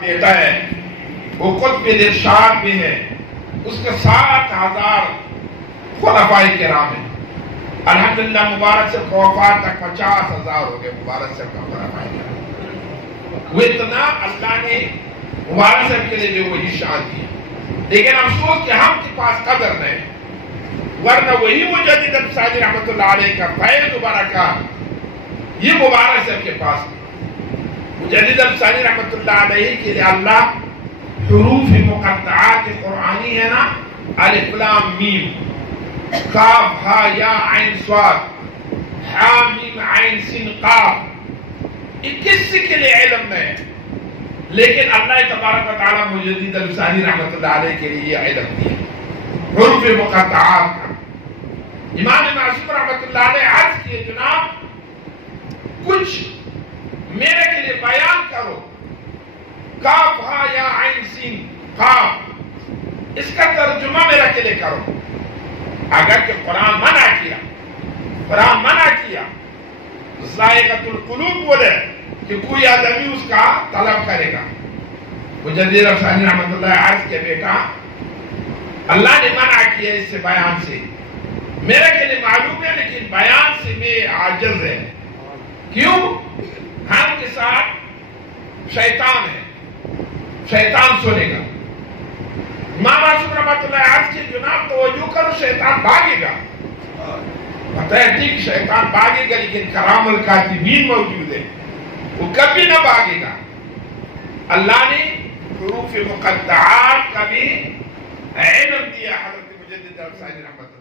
بیٹا ہے، وہ قطب ارشاد بھی ہے، اس کے 7,000 خلفائے کرام ہیں۔ الحمدللہ مبارک سے وفات تک 50,000 ہو گئے مبارک سے خلفائے کرام۔ وہ اتنا اللہ نے مبارک صاحب کے لیے جو وہی شان دی، لیکن افسوس کہ ہم کے پاس قدر نہیں، ورنہ وہی مجدد ابسانی رحمۃ اللہ علیہ کا فیض و برکات یہ مبارک صاحب کے پاس ہے۔ مجدد ابسانی رحمۃ اللہ علیہ کے لیے اللہ حروف مقطعات قرآنی ہے نا، الف لام میم، کاف ہا یا عین صاد، ہا میم عین سین قاف، یہ کسی کے لیے علم نہیں، لیکن اللہ تبارک و تعالیٰ مجدد ابسانی رحمۃ اللہ علیہ کے لیے یہ علم دیا حروف مقطعات کا۔ امام معصوم رحمۃ اللہ علیہ عرض کیے جناب کچھ میرے کے لیے بیان کرو، کاف ہا یا عین سین قاف، اس کا ترجمہ میرے کے لیے کرو۔ اگر کہ قرآن منع کیا ذائقۃ القلوب بولے کہ کوئی آدمی اس کا طلب کرے گا۔ مجدد ابسانی رحمۃ اللہ عرض کے بیٹا اللہ نے منع کیا اس سے بیان سے، میرے کے لیے معلوم ہے لیکن بیان سے میں عاجز ہے۔ کیوں؟ ہم کے ساتھ شیطان ہے، شیطان سنے گا۔ امام معصوم رحمۃ اللہ عرض کی جناب توجہ کرو، شیطان بھاگے گا، پتہ ہے ٹھیک شیطان بھاگے گا لیکن کرام الکاتبین موجود ہے، وہ کبھی نہ بھاگے گا۔ اللہ نے حروف مقطعات کا بھی علم دیا حضرت مجدد ابسانی رحمۃ اللہ